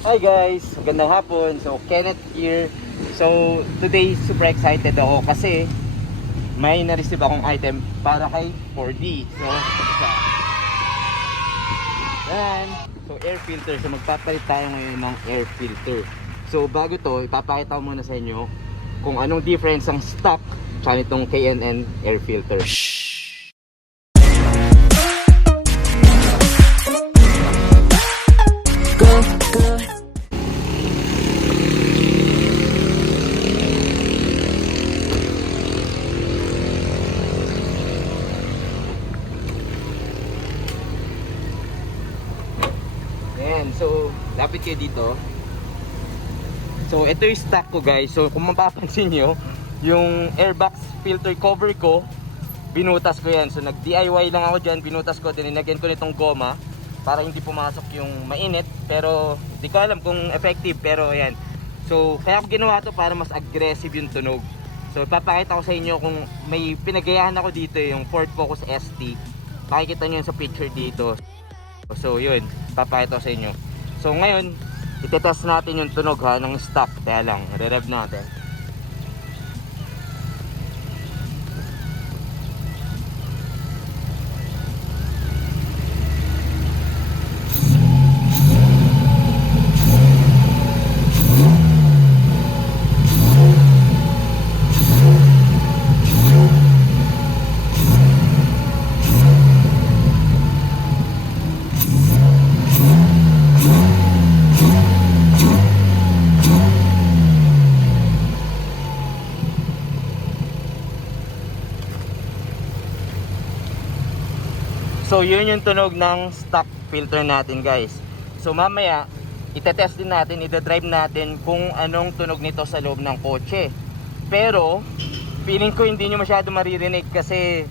Hi guys, magandang hapon. So Kenneth here. So today super excited ako kasi may na-receive akong item para kay fordy. So ito siya. Yan. So air filter. So magpapalit tayo ngayon ng air filter. So bago to, ipapakita ko muna sa inyo kung anong difference ang stock tsaka nitong K&N air filter. So, lapit kayo dito. So, ito yung stock ko guys. So, kung mapapansin nyo, yung airbox filter cover ko, binutas ko yan. So, nag-DIY lang ako dyan. Binutas ko, dinilagyan ko nitong goma para hindi pumasok yung mainit. Pero, di ko alam kung effective. Pero, ayan. So, kaya ko ginawa to para mas aggressive yung tunog. So, ipapakita ko sa inyo kung may pinagayahan ako dito, yung Ford Focus ST. Makikita nyo yun sa picture dito. So, yun. Ipapakita ko sa inyo. So ngayon, itetest natin yung tunog ha ng stock. Kaya lang, re-rev natin. So yun yung tunog ng stock filter natin guys. So mamaya itetest din natin, ida-drive natin kung anong tunog nito sa loob ng kotse. Pero feeling ko hindi nyo masyado maririnig kasi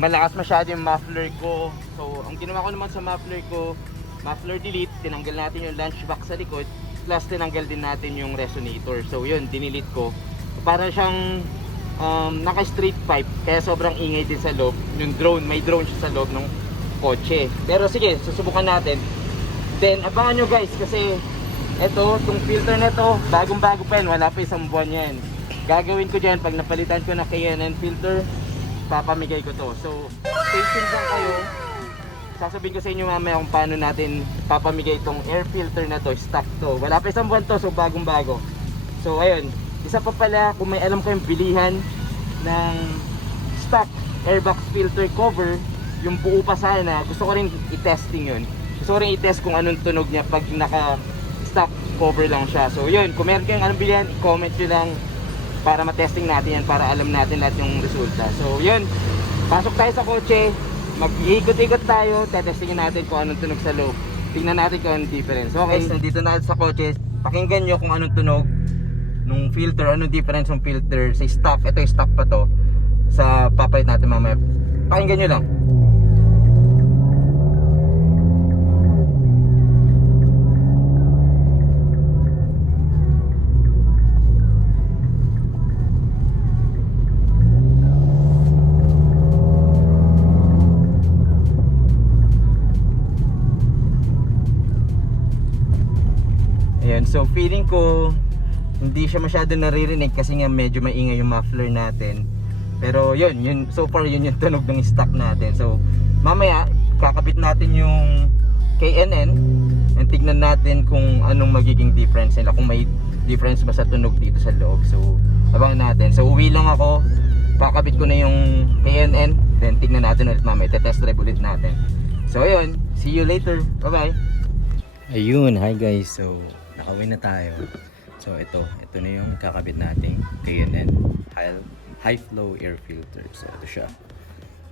malakas masyado yung muffler ko. So ang ginawa ko naman sa muffler ko, muffler delete, tinanggal natin yung lunch box sa likod, plus tinanggal din natin yung resonator. So yun, dinilit ko. Para siyang naka straight pipe, kaya sobrang ingay din sa loob. Yung drone, may drone siya sa loob ng kotse. Pero sige, susubukan natin. Then abangan nyo guys kasi itong filter na to, bagong bago pa yan, wala pa isang buwan yan. Gagawin ko dyan, pag napalitan ko na K&N filter, papamigay ko to. So stay tuned lang kayo. Sasabihin ko sa inyo mamaya kung paano natin papamigay itong air filter na to. Stock to, wala pa isang buwan to, so bagong bago. So ayun, isa pa pala, kung may alam kayong bilihan ng stock airbox filter cover, yung buo pa sana, gusto ko rin i-testing yun. Gusto ko rin i-test kung anong tunog niya pag naka stock cover lang siya. So yun, kung meron kayong anong bilihan, i-comment nyo lang para ma-testing natin yan, para alam natin lahat yung resulta. So yun, pasok tayo sa kotse, mag-iikot-ikot tayo, tetestingin natin kung anong tunog sa loob. Tingnan natin kung anong difference. Okay, so dito na sa kotse, pakinggan nyo kung anong tunog nung filter, anong difference ng filter sa stock. Ito yung stock pa to sa papalit natin mamaya. Pakinggan nyo lang. Ayan, so feeling ko hindi siya masyado naririnig kasi nga medyo maingay yung muffler natin. Pero yun so far yun yung tunog ng stock natin. So mamaya kakabit natin yung K&N and tignan natin kung anong magiging difference nila, kung may difference ba sa tunog dito sa loob. So abangan natin. So uwi lang ako, kakabit ko na yung K&N, then tignan natin ulit mamaya, test drive ulit natin. So ayun, see you later, bye bye. Ayun, hi guys, so nakawin na tayo. So ito na yung kakabit nating K&N high flow air filter. So ito siya.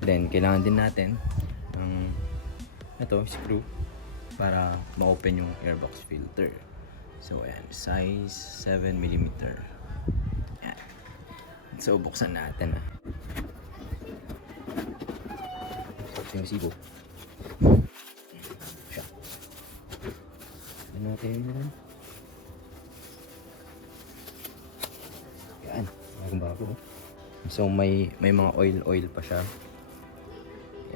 Then kailangan din natin ng screw para ma-open yung airbox filter. So ayan, size 7mm. Ayan. So buksan natin Ito yung sibo. Siya. Ano natin yun? Yan, bagong-bago. So may mga oil pa siya.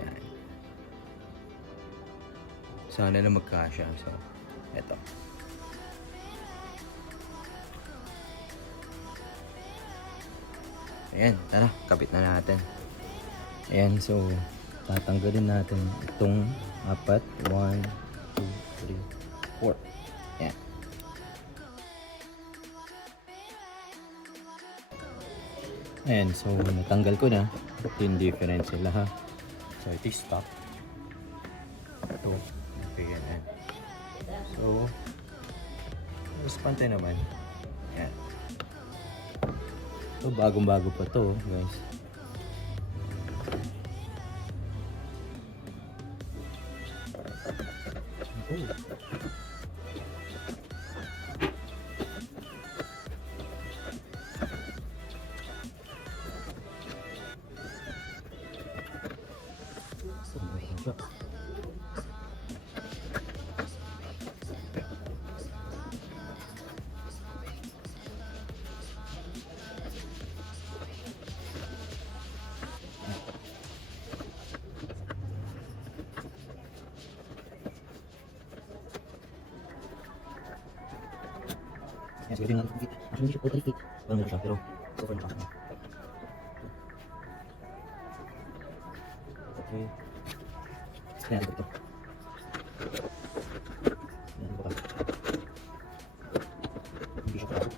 Yan. Sana lang magkasya. So eto. Ayan, tara, kapit na natin. Ayan, so tatanggalin natin itong apat. 1, 2, 3, 4. Ayan. Ayan, so natanggal ko na. Yung difference sila ha. So ito yung stock. Ito, K&N. So, mas pantay naman. Ayan. So bagong-bago pa to guys. Yan, siguro yung feet. Actually, hindi siya 43 feet. Parang meron siya, pero so far nakasama. Okay. Kaya natin ito. Yan, ito pa. Hindi siya pasok.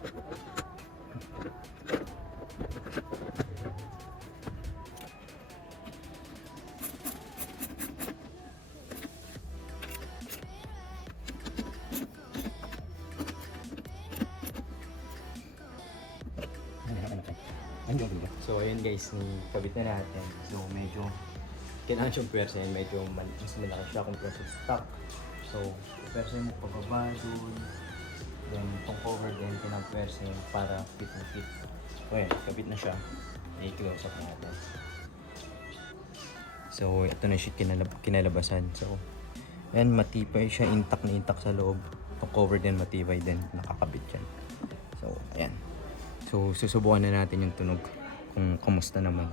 So ayun guys, kabit na natin. So medyo kailangan siyang pwersahin, medyo mas malaki siya compared sa stock. So pwersahin mo pababa dun, then itong cover din kailangan pwersahin para fit na fit. So ayun, kabit na siya. I-close up natin. So ito na siya kinalabasan. So ayan, matibay siya, intact na intact sa loob. Itong cover din matibay din, nakakabit yan. So ayan. So susubukan na natin yung tunog kung kumusta naman.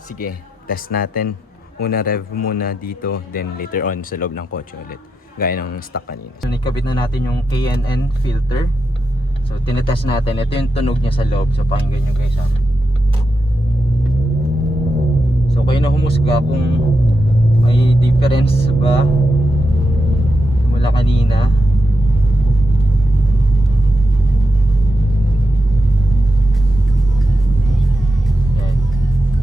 Sige, test natin. Una rev muna dito, then later on sa loob ng kotse ulit. Gaya ng stock kanina. So nikabit na natin yung K&N filter. So tinetest natin. Ito yung tunog niya sa loob. So pakinggan nyo guys ha. So kayo na humusga kung may difference ba mula kanina.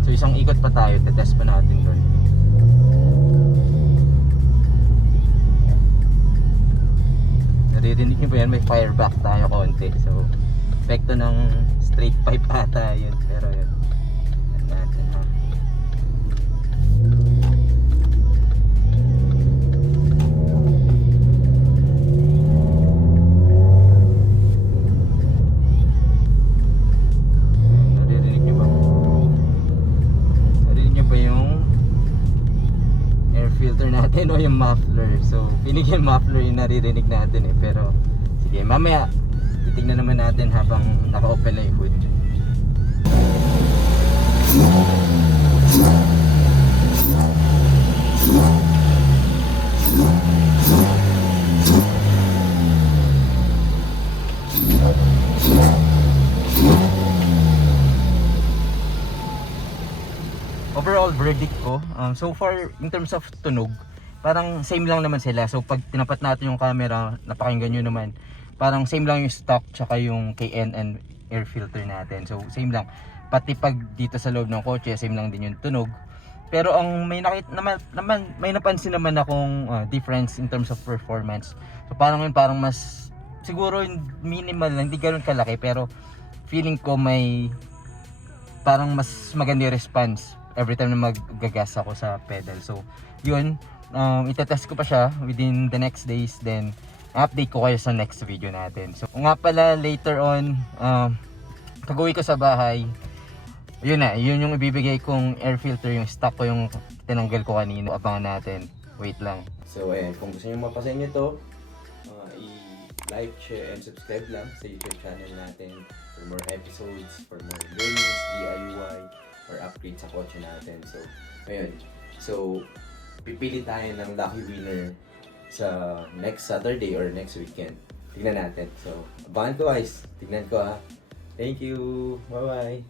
So isang ikot pa tayo, tetest pa natin doon. Naririnig nyo ba yan? May fireback tayo konti. So epekto ng straight pipe ata yun. Pero yun, yan natin ha. Natin o yung muffler. So pinigyan muffler yung naririnig natin eh. Pero sige, mamaya titignan naman natin habang naka-open na yung hood. Overall verdict ko, so far in terms of tunog, parang same lang naman sila. So pag tinapat natin yung camera, napakinggan nyo naman, parang same lang yung stock tsaka yung K&N air filter natin. So same lang. Pati pag dito sa loob ng kotse, same lang din yung tunog. Pero ang may may napansin naman akong difference in terms of performance. So parang yun, parang mas siguro minimal lang, hindi ganoon kalaki, pero feeling ko may parang mas maganda yung response every time na maggagas ako sa pedal. So yun, itetest ko pa siya within the next days, then update ko kayo sa next video natin. So nga pala, later on, pag-uwi ko sa bahay, yun na, yun yung ibibigay kong air filter, yung stock ko, yung tinanggal ko kanina. Abangan natin, wait lang. So ayan, kung gusto nyo mapasa nyo to, i-like, share, and subscribe lang sa YouTube channel natin for more episodes, for more learnings, DIY, or upgrade sa kotse natin. So ayun, so pipili tayo ng lucky winner sa next Saturday or next weekend. Tignan natin. So abangan ko guys, tignan ko ha. Thank you. Bye-bye.